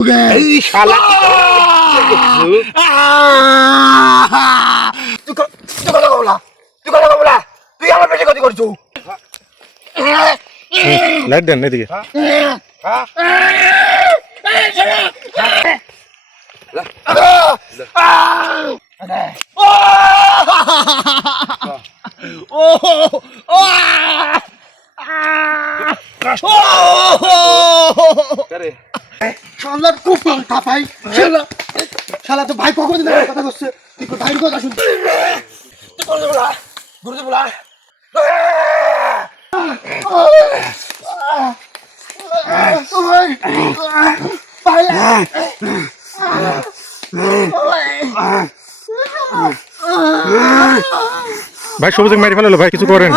এই শালা তুই কথা বলা তুই আমার পেটে ক্ষতি করছো। লাইট দেন এদিকে। শালা খুব কাঁপাই শালা তো ভাই কখন কথা করছে তুই ভাইয়ের কথা শুন গুরুদেব বলা ভাই সবুজ মেরে ফেলালো ভাই, কিছু করেন।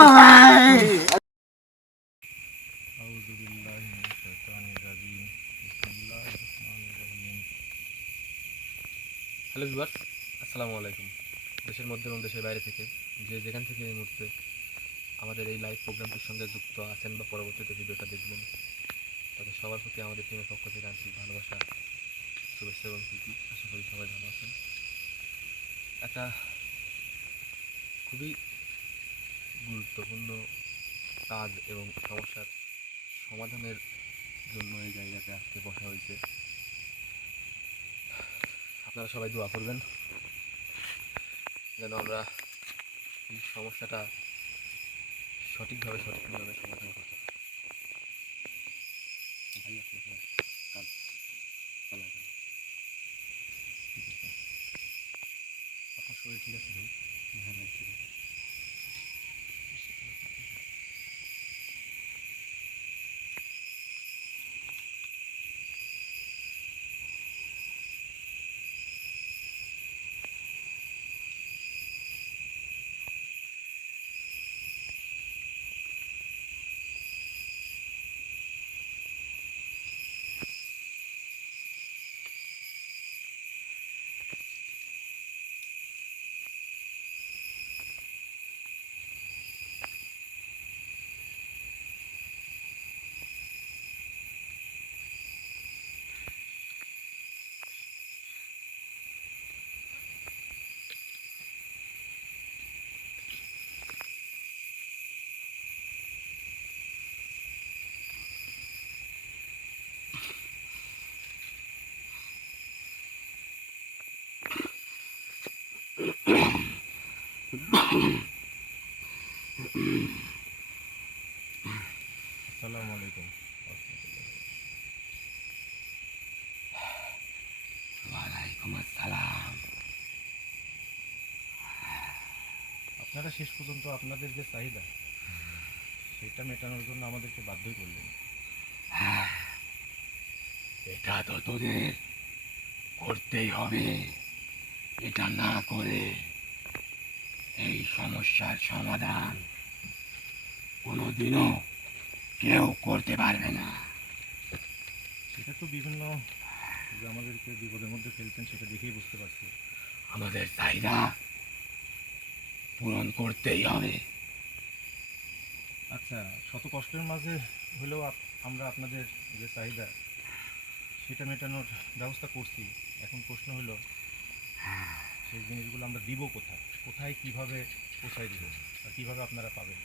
হ্যালো ভিউয়ার্স, আসসালামু আলাইকুম। দেশের মধ্যে এবং দেশের বাইরে থেকে যে যেখান থেকে এই মুহূর্তে আমাদের এই লাইভ প্রোগ্রামটির সঙ্গে যুক্ত আছেন বা পরবর্তীতে ভিডিওটা দেখবেন, তাদের সবার প্রতি আমাদের টিমের পক্ষ থেকে আন্তরিক ভালোবাসা, শুভেচ্ছা এবং প্রীতি। আশা করি সবাই ভালো আছেন। একটা খুবই গুরুত্বপূর্ণ কাজ এবং সমস্যার সমাধানের জন্য এই জায়গাতে আজকে বসা হয়েছে। আপনারা সবাই দোয়া করবেন যেন আমরা এই সমস্যাটা সঠিকভাবে সমাধান করতে পারি। ভাই আপনি কাজ চালাবেন। আপনার শরীর ঠিক আছে ভাই? হ্যাঁ ভাই ঠিক আছে। আসসালামু আলাইকুম। ওয়ালাইকুম আসসালাম। আপনারা শেষ পর্যন্ত আপনাদের যে চাহিদা সেটা মেটানোর জন্য আমাদেরকে বাধ্যই করলেন। এটা তো তোদের করতেই হবে। এটা না করে এই সমস্যার সমাধান কোনোদিনও কেউ করতে পারবে না। সেটা তো বিভিন্ন যে আমাদেরকে বিপদের মধ্যে ফেলছেন সেটা দেখেই বুঝতে পারছি। আমাদের চাহিদা পূরণ করতেই হবে। আচ্ছা, শত কষ্টের মাঝে হলেও আমরা আপনাদের যে চাহিদা সেটা মেটানোর ব্যবস্থা করছি। এখন প্রশ্ন হলো সেই জিনিসগুলো আমরা দিব কোথায়, কোথায় কিভাবে পৌঁছায় দিব আর কিভাবে আপনারা পাবেন?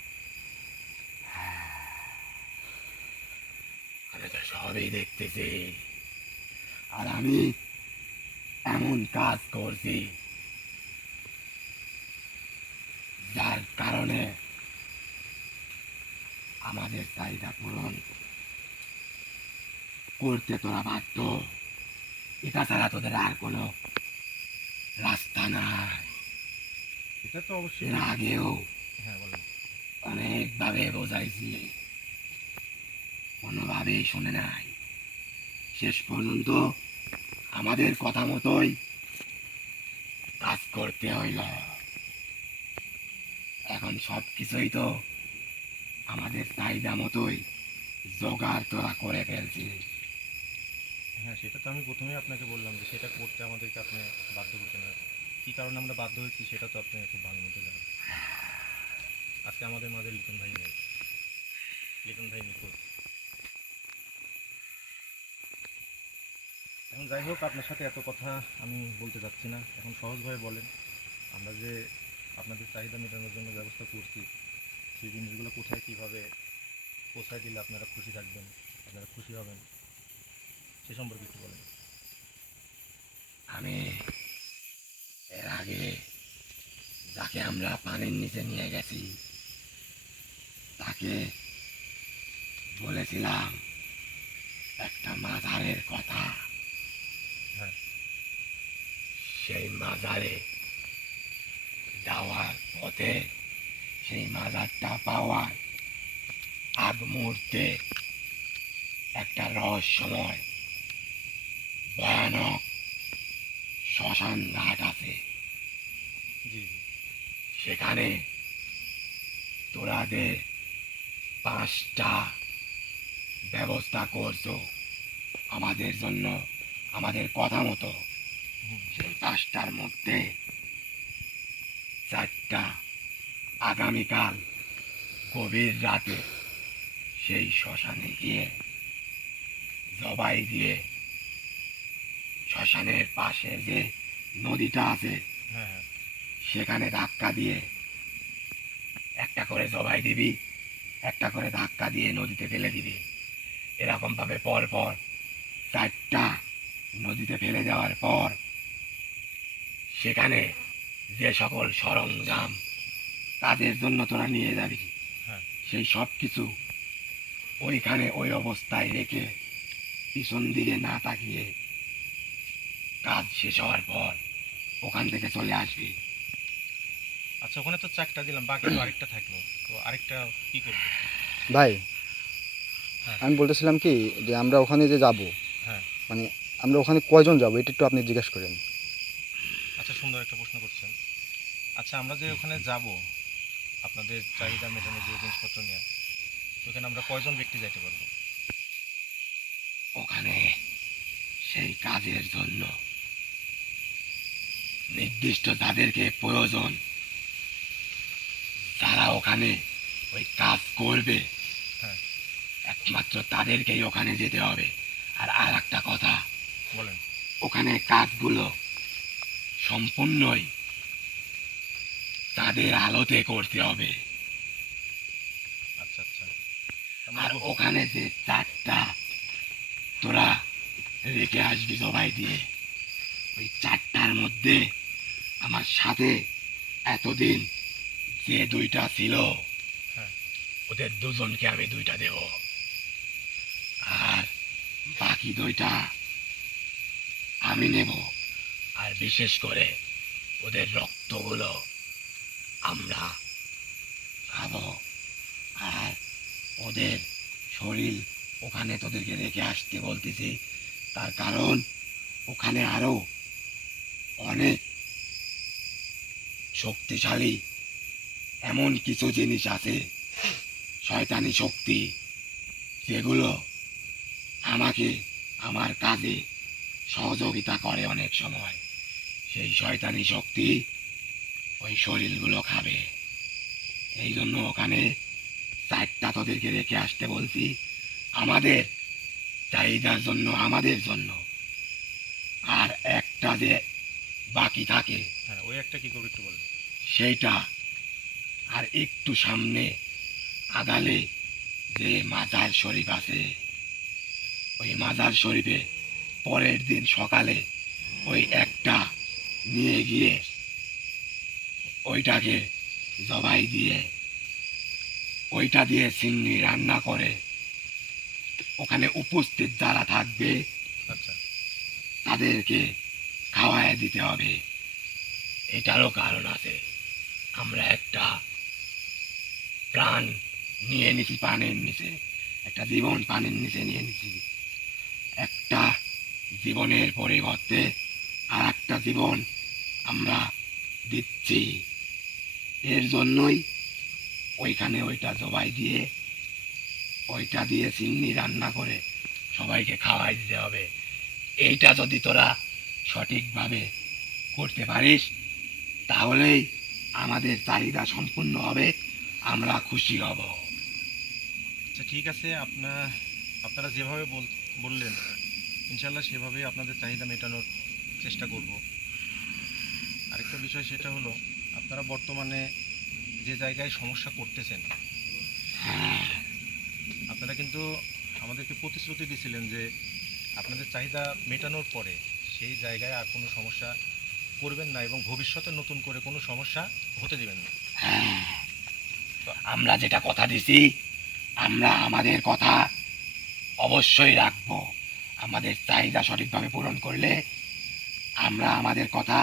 আমি তো সবই দেখতেছি, আর আমি এমন কাজ করছি যার কারণে আমাদের চাহিদা পূরণ করতে তোরা বাধ্য। এটা ছাড়া তোদের আর কোনো রাস্তা নাই। এটা তো অবশ্যই। এর আগেও হ্যাঁ বলেন। অনেকভাবে বোঝাইছি, কোনোভাবেই শুনে নাই। শেষ পর্যন্ত আমাদের কথা মতোই কাজ করতে হইল। এখন সব কিছুই তো আমাদের চাহিদা মতোই জোগাড় তোরা করে ফেলছিস। হ্যাঁ, সেটা তো আমি প্রথমেই আপনাকে বললাম যে সেটা করতে আমাদেরকে আপনি বাধ্য করছেন। আর কী কারণে আমরা বাধ্য হয়েছি সেটা তো আপনি খুব ভালো মতো জানেন। আজকে আমাদের মাঝে লিটন ভাই নেই, লিটন ভাই নিখোঁজ। এখন যাই হোক, আপনার সাথে এত কথা আমি বলতে চাচ্ছি না। এখন সহজভাবে বলেন, আমরা যে আপনাদের চাহিদা মেটানোর জন্য ব্যবস্থা করছি, সেই জিনিসগুলো কোথায় কীভাবে পৌঁছায় দিলে আপনারা খুশি থাকবেন, আপনারা খুশি হবেন, সে সম্পর্কে একটু বলেন। আমি এর আগে যাকে আমরা পানির নিচে নিয়ে গেছি তাকে বলেছিলাম একটা মাজারের কথা। হ্যাঁ। সেই মাজারে যাওয়ার পথে সেই মাজারটা পাওয়ার আগ মুহূর্তে একটা রহস্যময় ভয়ানক শ্মশান ঘাট আছে। জি জি। সেখানে তোরা যে 5টা ব্যবস্থা করছো আমাদের জন্য, আমাদের কথা মতো, হুম। সেই 5টার মধ্যে 4টা আগামীকাল গভীর রাতে সেই শ্মশানে গিয়ে জবাই দিয়ে শ্মশানের পাশে যে নদীটা আছে হ্যাঁ হ্যাঁ। সেখানে ধাক্কা দিয়ে একটা করে জবাই দিবি, একটা করে ধাক্কা দিয়ে নদীতে ফেলে দিবি। এরকম ভাবে পর পর 4টা নদীতে ফেলে দেওয়ার পর সেখানে যে সকল সরঞ্জাম কাজের জন্য তোরা নিয়ে যাবি হ্যাঁ। সেই সব কিছু ওইখানে ওই অবস্থায় রেখে পিছন দিকে না তাকিয়ে কাজ শেষ হওয়ার পর ওখান থেকে চলে আসবি। আচ্ছা, ওখানে তো 4টা দিলাম, বাকি তো আরেকটা থাকলো, তো আরেকটা কি করবো? ভাই, হ্যাঁ। আমি বলতেছিলাম কি যে আমরা ওখানে যে যাব, হ্যাঁ। মানে আমরা ওখানে কয়জন যাব এটা একটু আপনি জিজ্ঞেস করেন। আচ্ছা, সুন্দর একটা প্রশ্ন করছেন। আচ্ছা, আমরা যে ওখানে যাব আপনাদের চাহিদা মেটানোর যে জিনিসপত্র নিয়ে, ওখানে আমরা কয়জন ব্যক্তি যাইতে পারবো? ওখানে সেই কাজের জন্য নির্দিষ্ট যাদেরকে প্রয়োজন, যারা ওখানে ওই কাজ করবে হ্যাঁ। একমাত্র তাদেরকেই ওখানে যেতে হবে। আর একটা কথা, বলেন। ওখানে কাজগুলো সম্পূর্ণই তাদের আলোতে করতে হবে। আচ্ছা আচ্ছা। আর ওখানে যে 4টা তোরা রেখে আসবি জবাই দিয়ে, ওই 4টার মধ্যে আমার সাথে এতদিন যে 2টা ছিল হ্যাঁ। ওদের 2জনকে আমি 2টা দেব, আর বাকি 2টা আমি নেব। আর বিশেষ করে ওদের রক্তগুলো আমরা খাবো। আর ওদের শরীর ওখানে তোদেরকে রেখে আসতে বলতেছি, তার কারণ ওখানে আরো অনেক শক্তিশালী এমন কিছু জিনিস আছে, শয়তানি শক্তি, যেগুলো আমাকে আমার কাজে সহযোগিতা করে অনেক সময়। সেই শয়তানি শক্তি ওই শরীরগুলো খাবে। এই জন্য ওখানে 4টা তোদেরকে রেখে আসতে বলছি, আমাদের চাহিদার জন্য, আমাদের জন্য। আর একটা যে বাকি থাকে হ্যাঁ, ওই একটা কি করবো একটু বলেন। সেইটা আর একটু সামনে আগালে যে মাজার শরীফ আছে, ওই মাজার শরীফে পরের দিন সকালে ওই একটা নিয়ে গিয়ে ওইটাকে জবাই দিয়ে ওইটা দিয়ে চিংড়ি রান্না করে ওখানে উপস্থিত যারা থাকবে আচ্ছা। তাদেরকে খাওয়ায় দিতে হবে। এটারও কারণ আছে, আমরা একটা প্রাণ নিয়ে নিছি পানির নিচে, একটা জীবন পানির নিচে নিয়ে নিছি। একটা জীবনের পরিবর্তে আর একটা জীবন আমরা দিচ্ছি। এর জন্যই ওইখানে ওইটা জবাই দিয়ে ওইটা দিয়ে চিংড়ি রান্না করে সবাইকে খাওয়াই দিতে হবে। এইটা যদি তোরা সঠিকভাবে করতে পারিস তাহলেই আমাদের চাহিদা সম্পূর্ণ হবে, আমরা খুশি হব। আচ্ছা, ঠিক আছে, আপনারা যেভাবে বললেন ইনশাল্লাহ সেভাবেই আপনাদের চাহিদা মেটানোর চেষ্টা করব। আরেকটা বিষয় সেটা হলো, আপনারা বর্তমানে যে জায়গায় সমস্যা করতেছেন, আপনারা কিন্তু আমাদেরকে প্রতিশ্রুতি দিয়েছিলেন যে আপনাদের চাহিদা মেটানোর পরে সেই জায়গায় আর কোনো সমস্যা করবেন না এবং ভবিষ্যতে নতুন করে কোনো সমস্যা হতে দেবেন না। আমরা যেটা কথা দিছি আমরা আমাদের কথা অবশ্যই রাখবো। আমাদের চাহিদা সঠিকভাবে পূরণ করলে আমরা আমাদের কথা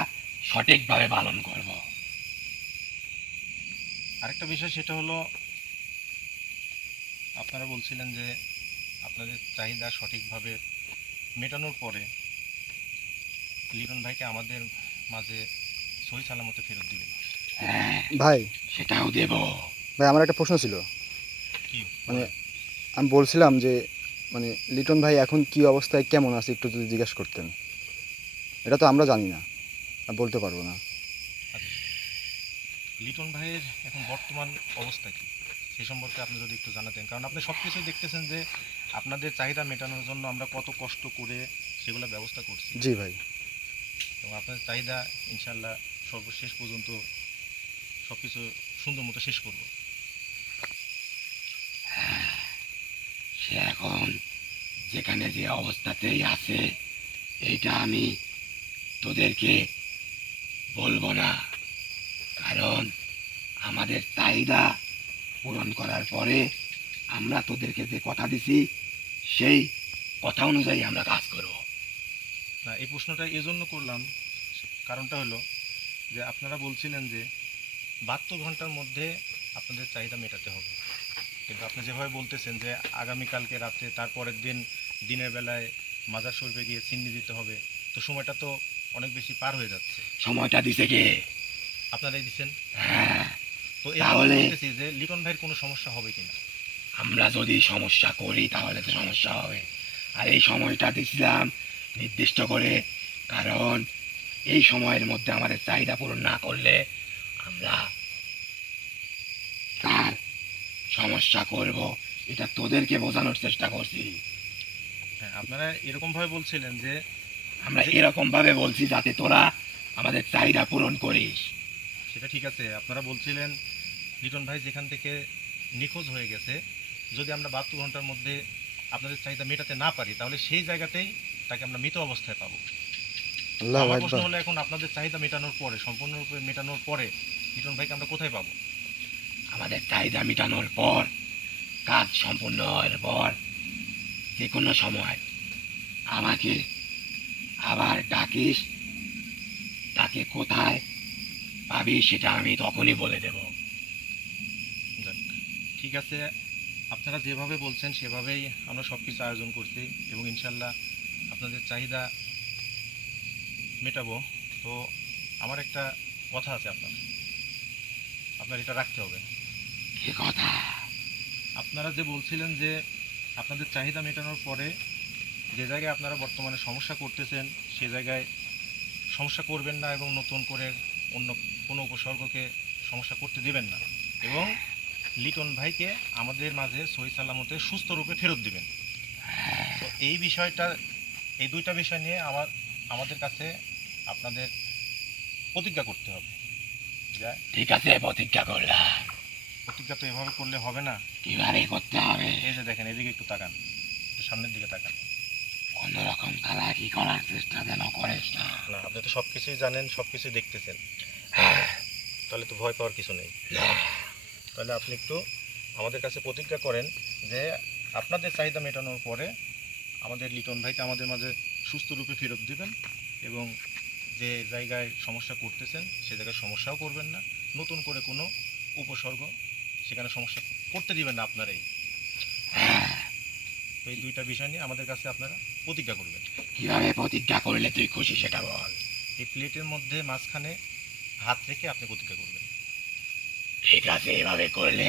সঠিকভাবে পালন করব। আরেকটা বিষয় সেটা হলো, আপনারা বলছিলেন যে আপনাদের চাহিদা সঠিকভাবে মেটানোর পরে লিটন ভাইকে আমাদের মাঝে সহি সালামতে ফেরত দিবেন। হ্যাঁ, ভাই সেটাও দেব। ভাই আমার একটা প্রশ্ন ছিল। কি মানে আমি বলছিলাম যে মানে লিটন ভাই এখন কি অবস্থায় কেমন আছে একটু যদি জিজ্ঞেস করতেন। এটা তো আমরা জানি না, আর বলতে পারবো না। আচ্ছা, লিটন ভাইয়ের এখন বর্তমান অবস্থা কি সেই সম্পর্কে আপনি যদি একটু জানাতেন, কারণ আপনি সব কিছুই দেখতেছেন যে আপনাদের চাহিদা মেটানোর জন্য আমরা কত কষ্ট করে সেগুলো ব্যবস্থা করছি জি ভাই। এবং আপনাদের চাহিদা ইনশাল্লাহ সর্বশেষ পর্যন্ত সব কিছু সুন্দর মতো শেষ করব। সে এখন যেখানে যে অবস্থাতেই আছে এইটা আমি তোদেরকে বলবো না, কারণ আমাদের চাহিদা পূরণ করার পরে আমরা তোদেরকে যে কথা দিছি সেই কথা অনুযায়ী আমরা কাজ করব। না, এই প্রশ্নটা এই জন্য করলাম, কারণটা হলো যে আপনারা বলছিলেন যে 72 ঘন্টার মধ্যে আপনাদের চাহিদা মেটাতে হবে, কিন্তু আপনি যেভাবে বলতেছেন যে আগামীকালকে রাত্রে তারপরের দিন দিনের বেলায় মাজার শরীফে গিয়ে চিন্নি দিতে হবে, তো সময়টা তো অনেক বেশি পার হয়ে যাচ্ছে। সময়টা দিছে কে? আপনারাই দিচ্ছেন। হ্যাঁ, তো এই তাহলে বলতেছি যে লিটন ভাইয়ের কোনো সমস্যা হবে কিনা। আমরা যদি সমস্যা করি তাহলে তো সমস্যা হবে। আর এই সময়টা দিছিলাম নির্দিষ্ট করে, কারণ এই সময়ের মধ্যে আমাদের চাহিদা পূরণ না করলে আমরা তার সমস্যা করব, এটা তোদেরকে বোঝানোর চেষ্টা করছি। হ্যাঁ, আপনারা এরকমভাবে বলছিলেন যে আমরা এরকম ভাবে বলছি যাতে তোরা আমাদের চাহিদা পূরণ করিস। সেটা ঠিক আছে, আপনারা বলছিলেন লিটন ভাই যেখান থেকে নিখোঁজ হয়ে গেছে, যদি আমরা 72 ঘন্টার মধ্যে আপনাদের চাহিদা মেটাতে না পারি তাহলে সেই জায়গাতেই তাকে আমরা মৃত অবস্থায় পাবো। আল্লাহ আমার প্রশ্ন আকবার। হলো, এখন আপনাদের চাহিদা মেটানোর পরে, সম্পূর্ণরূপে মেটানোর পরে লিটন ভাইকে আমরা কোথায় পাবো? আমাদের চাহিদা মেটানোর পর, কাজ সম্পূর্ণ হওয়ার পর যে কোনো সময় আমাকে আবার ডাকিস। তাকে কোথায় পাবি সেটা আমি তখনই বলে দেব। যাক, ঠিক আছে, আপনারা যেভাবে বলছেন সেভাবেই আমরা সব কিছু আয়োজন করছি এবং ইনশাল্লাহ আপনাদের চাহিদা মেটাবো। তো আমার একটা কথা আছে, আপনার এটা রাখতে হবে। কি কথা? আপনারা যে বলছিলেন যে আপনাদের চাহিদা মেটানোর পরে যে জায়গায় আপনারা বর্তমানে সমস্যা করতেছেন সে জায়গায় সমস্যা করবেন না এবং নতুন করে অন্য কোনো উপসর্গকে সমস্যা করতে দেবেন না, এবং লিটন ভাইকে আমাদের মাঝে সহি সালামতে সুস্থ রূপে ফেরত দিবেন। তো এই বিষয়টা, এই দুইটা বিষয় নিয়ে আমাদের কাছে আপনাদের প্রতিজ্ঞা করতে হবে। যা ঠিক আছে, প্রতিজ্ঞা করলাম। প্রতিজ্ঞা তো এভাবে করলে হবে না। কিভাবে করতে হবে? এই যে দেখেন, এদিকে একটু তাকান, একটু সামনের দিকে তাকান। কোনো রকম চালাকি করার চেষ্টা যেন করিস না। না, আপনি তো সব কিছুই জানেন, সব কিছুই দেখতেছেন, হ্যাঁ, তাহলে তো ভয় পাওয়ার কিছু নেই। না, তাহলে আপনি একটু আমাদের কাছে প্রতিজ্ঞা করেন যে আপনাদের চাহিদা মেটানোর পরে আমাদের লিটন ভাইকে আমাদের মাঝে সুস্থ রূপে ফেরত দিবেন এবং যে জায়গায় সমস্যা করতেছেন সে জায়গায় সমস্যাও করবেন না, নতুন করে কোনো উপসর্গ সেখানে সমস্যা করতে দিবেন না আপনারাই। হ্যাঁ। তো এই দুইটা বিষয় নিয়ে আমাদের কাছে আপনারা প্রতিজ্ঞা করবেন। কিভাবে প্রতিজ্ঞা করলে তুই খুশি সেটা বল। এই প্লেটের মধ্যে মাঝখানে হাত রেখে আপনি প্রতিজ্ঞা করবেন। ঠিক আছে, এভাবে করলে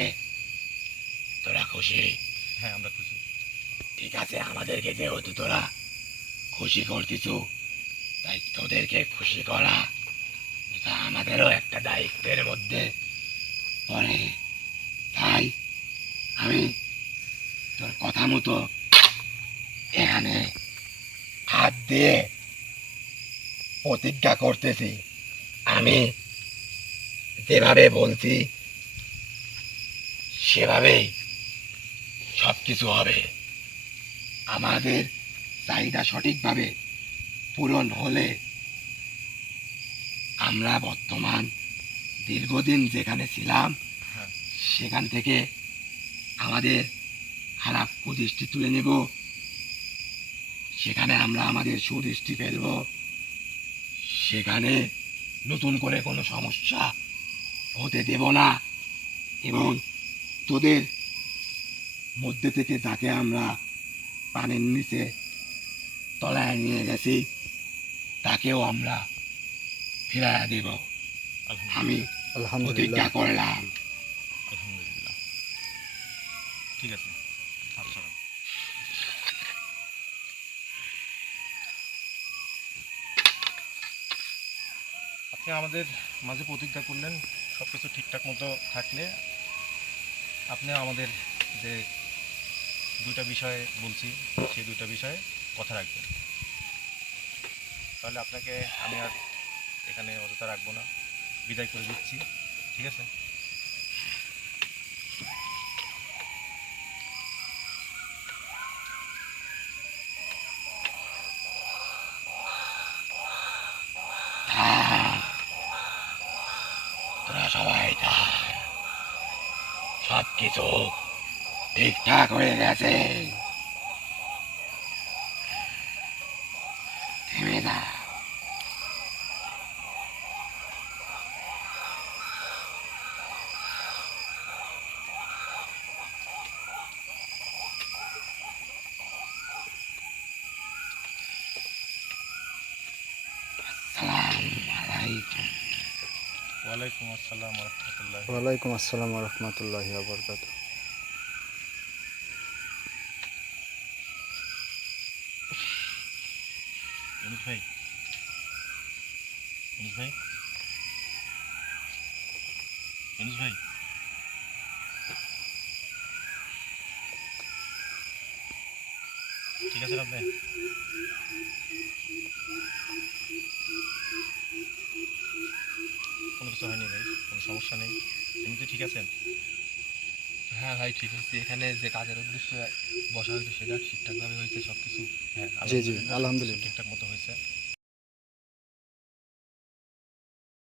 তোরা খুশি? হ্যাঁ, আমরা খুশি। ঠিক আছে, আমাদেরকে যেহেতু তোরা খুশি করতেছ, তাই তোদেরকে খুশি করা এটা আমাদেরও একটা দায়িত্বের মধ্যে পড়ে। তাই আমি তোর কথা মতো এখানে হাত দিয়ে প্রতিজ্ঞা করতেছি, আমি যেভাবে বলছি সেভাবেই সব কিছু হবে। আমাদের চাহিদা সঠিকভাবে পূরণ হলে আমরা বর্তমান দীর্ঘদিন যেখানে ছিলাম হ্যাঁ। সেখান থেকে আমাদের খারাপ কুদৃষ্টি তুলে নেব, সেখানে আমরা আমাদের সুদৃষ্টি ফেলব, সেখানে নতুন করে কোনো সমস্যা হতে দেব না, এবং তোদের মধ্যে থেকে যাকে আমরা পানির নিচে তলায় নিয়ে গেছি তাকেও আমরা ফিরাইয়া দেব। আমি আলহামদুলিল্লাহ। প্রতিজ্ঞা করলাম। আলহামদুলিল্লাহ, ঠিক আছে। আচ্ছা, আপনি আমাদের মাঝে প্রতিজ্ঞা করলেন সব কিছু ঠিকঠাক মতো থাকলে আপনি আমাদের যে দুইটা বিষয়ে বলছি সেই দুইটা বিষয়ে কথা রাখবেন। তাহলে আপনাকে আমি আর এখানে অযথা রাখবো না, বিদায় করে দিচ্ছি, ঠিক আছে? তোরা সবাই সব কিছু ঠিকঠাক হয়ে গেছে। থেমে যা। আসসালামু আলাইকুম। ওয়ালাইকুম আসসালাম রহমতুল্লাহ। ওয়ালাইকুম আসসালাম রহমতুল্লাহি ওয়া বারাকাতুহু। ইউনুস ভাই, ইউনুস ভাই, ইউনুস ভাই, ঠিক আছেন আপনি? কোনো কিছু হয়নি ভাই, কোনো সমস্যা নেই, এমনিতে ঠিক আছেন? হ্যাঁ ভাই, ঠিক আছে। এখানে যে কাজের উদ্দেশ্যে বসা হয়েছে সেটা ঠিকঠাকভাবে হয়েছে সব কিছু? হ্যাঁ, জি জি আলহামদুলিল্লাহ, সব কিছু আলহামদুলিল্লাহ। ঠিকঠাক মতো হয়েছে।